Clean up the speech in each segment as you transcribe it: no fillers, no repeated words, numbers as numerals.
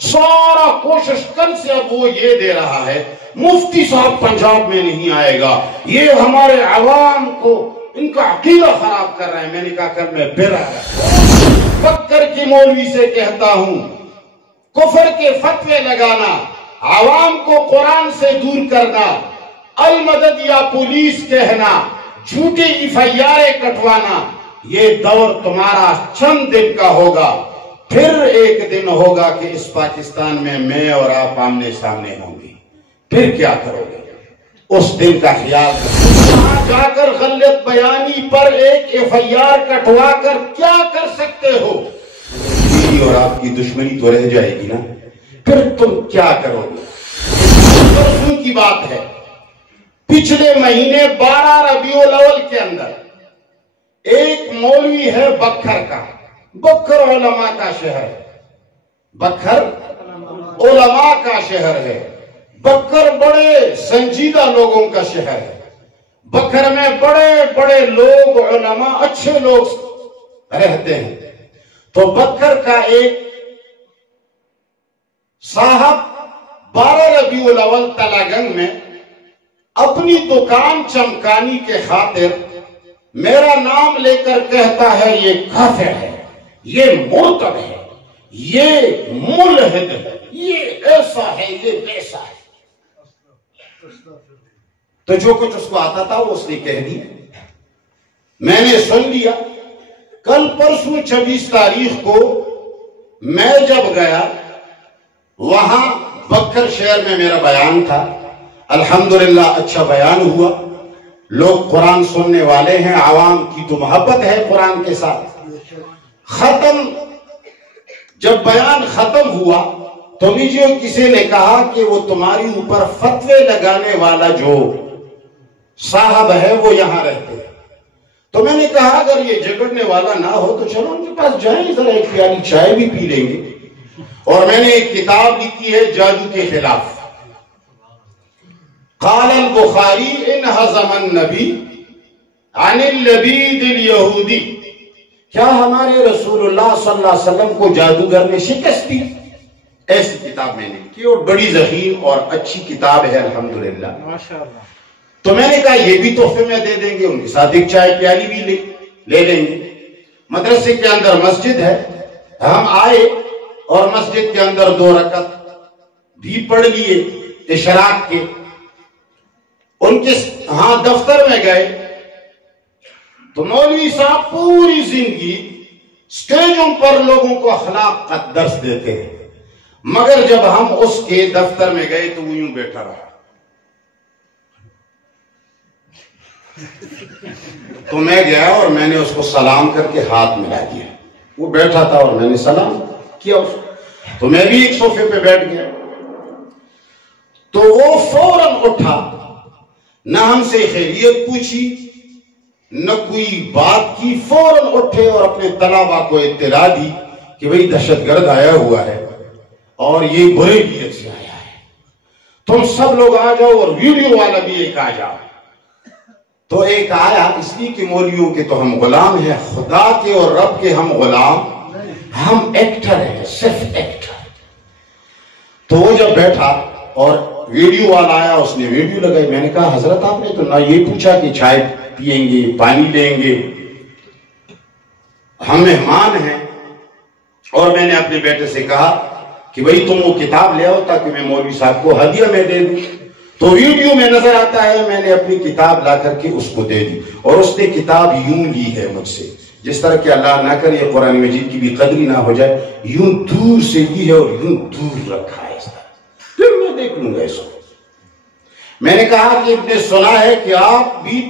سارا کوشش کل سے اب وہ یہ دے رہا ہے مفتی صاحب پنجاب میں نہیں آئے گا، یہ ہمارے عوام کو ان کا عقیدہ خراب کر رہے ہیں۔ میں نے کہا کل میں پھر بکر کی مولوی سے کہتا ہوں، کفر کے فتوے لگانا، عوام کو قرآن سے دور کرنا، المدد یا پولیس کہنا، جھوٹی ایفائیاریں کٹوانا، یہ دور تمہارا چند دن کا ہوگا، پھر ایک دن ہوگا کہ اس پاکستان میں اور آپ آمنے سامنے ہوں گے، پھر کیا کرو گے؟ اس دن کا خیال کرو۔ وہاں جا کر غلط بیانی پر ایک ایفائیار کٹوا کر کیا کر سکتے ہو؟ اور آپ کی دشمنی تو رہ جائے گی نا، پھر تم کیا کرو گے؟ پرسوں کی بات ہے، پچھلے مہینے 12 ربیع الاول کے اندر ایک مولوی ہے بکھر کا، بکھر علماء کا شہر ہے، بکھر علماء کا شہر ہے، بکھر بڑے سنجیدہ لوگوں کا شہر ہے، بکھر میں بڑے بڑے لوگ، علماء، اچھے لوگ رہتے ہیں۔ تو بکھر کا ایک صاحب 12 ربیع الاول تلاگنگ میں اپنی دکان چمکانی کے خاطر میرا نام لے کر کہتا ہے یہ کافر ہے، یہ مرتد ہے، یہ ملحد ہے، یہ ایسا ہے، یہ ویسا ہے۔ تو جو کچھ اس کو آتا تھا وہ اس نے کہہ دیا، میں نے سن لیا۔ کل پرسوں 26 تاریخ کو میں جب گیا وہاں بکھر شہر میں میرا بیان تھا، الحمدللہ اچھا بیان ہوا، لوگ قرآن سننے والے ہیں، عوام کی تو محبت ہے قرآن کے ساتھ۔ جب بیان ختم ہوا تو مجھے کسی نے کہا کہ وہ تمہاری اوپر فتوے لگانے والا جو صاحب ہے وہ یہاں رہتے ہیں۔ تو میں نے کہا اگر یہ جھگڑنے والا نہ ہو تو چلو ان کے پاس جائیں، ذرا ایک پیالی چائے بھی پی لیں گے۔ اور میں نے ایک کتاب لکھی ہے جادو کے خلاف، قال البخاری ان ہزم النبی عن اللبید الیہودی، کیا ہمارے رسول اللہ صلی اللہ علیہ وسلم کو جادوگر نے شکست دی؟ ایسی کتاب میں نے لکھی اور بڑی ذخیر اور اچھی کتاب ہے الحمدللہ۔ ماشاءاللہ۔ تو میں نے کہا یہ بھی تحفے میں دے دیں گے، ان کے ساتھ ایک چائے پیالی بھی لے لیں گے۔ مدرسے کے اندر مسجد ہے، ہم آئے اور مسجد کے اندر 2 رکعت بھی پڑھ لیے اشراق کے۔ ان کے ہاں دفتر میں گئے تو مولوی صاحب پوری زندگی سٹیجوں پر لوگوں کو اخلاق کا درس دیتے ہیں، مگر جب ہم اس کے دفتر میں گئے تو وہ یوں بیٹھا رہا۔ تو میں گیا اور میں نے اس کو سلام کر کے ہاتھ ملا دیا، وہ بیٹھا تھا اور میں نے سلام کیا اس کو، تو میں بھی ایک صوفے پہ بیٹھ گیا۔ تو وہ فوراً اٹھا، نہ ہم سے خیریت پوچھی نہ کوئی بات کی، فوراً اٹھے اور اپنے طلباء کو اطلاع دی کہ بھئی دہشت گرد آیا ہوا ہے اور یہ برے نیت سے آیا ہے، تم سب لوگ آ جاؤ اور ویڈیو والا بھی ایک آ جاؤ۔ تو ایک آیا، اس لیے کہ مولویوں کے تو ہم غلام ہیں، خدا کے اور رب کے ہم غلام، ہم ایکٹر ہیں، صرف ایکٹر۔ تو وہ جب بیٹھا اور ویڈیو والا آیا، اس نے ویڈیو لگائی۔ میں نے کہا حضرت آپ نے تو نہ یہ پوچھا کہ چائے پیئیں گے، پانی لیں گے، ہم مہمان ہیں۔ اور میں نے اپنے بیٹے سے کہا کہ بھئی تم وہ کتاب لے آؤ تاکہ میں مولوی صاحب کو ہدیہ میں دے دوں۔ تو ویڈیو میں نظر آتا ہے میں نے اپنی کتاب لا کر کے اس کو دے دی، اور اس نے کتاب یوں لی ہے مجھ سے، جس طرح کہ اللہ نہ کرے قرآن مجید کی بھی قدری نہ ہو جائے، یوں دور سے لی ہے اور یوں دور رکھا ہے اس طرح۔ پھر میں دیکھ لوں گا اس کو۔ میں نے کہا کہ ابن سنا ہے کہ آپ بھی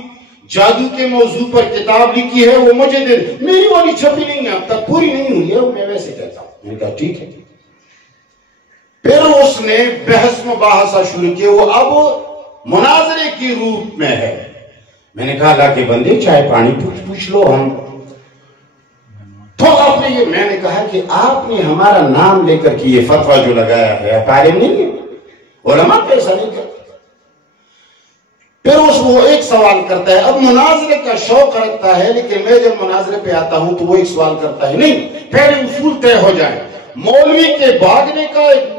جادو کے موضوع پر کتاب لکھی ہے، وہ مجھے دے دیں۔ میری والی چھپی نہیں ہے، اب تک پوری نہیں ہوئی ہے، میں ویسے کہتا ہوں۔ میں نے کہا ٹھیک ہے۔ پھر اس نے بحث مباحثہ شروع کیا، وہ اب مناظرے کی روپ میں ہے۔ میں نے کہا اللہ کے بندے چائے پانی پوچھ لو ہم تو۔ آپ نے یہ، میں نے کہا کہ آپ نے ہمارا نام لے کر کے یہ فتویٰ جو لگایا ہے عالم نہیں ہے، علماء پیسہ نہیں کرتے۔ پھر اس وہ ایک سوال کرتا ہے، اب مناظرے کا شوق رکھتا ہے، لیکن میں جب مناظرے پہ آتا ہوں تو وہ ایک سوال کرتا ہے، نہیں پہلے اصول طے ہو جائے۔ مولوی کے بھاگنے کا ایک